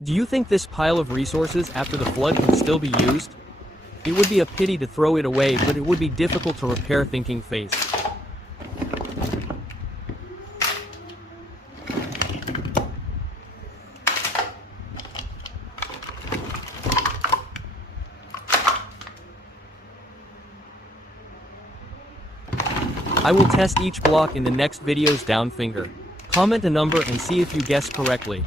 Do you think this pile of resources after the flood can still be used? It would be a pity to throw it away, but it would be difficult to repair. Thinking face. I will test each block in the next video's down finger. Comment a number and see if you guessed correctly.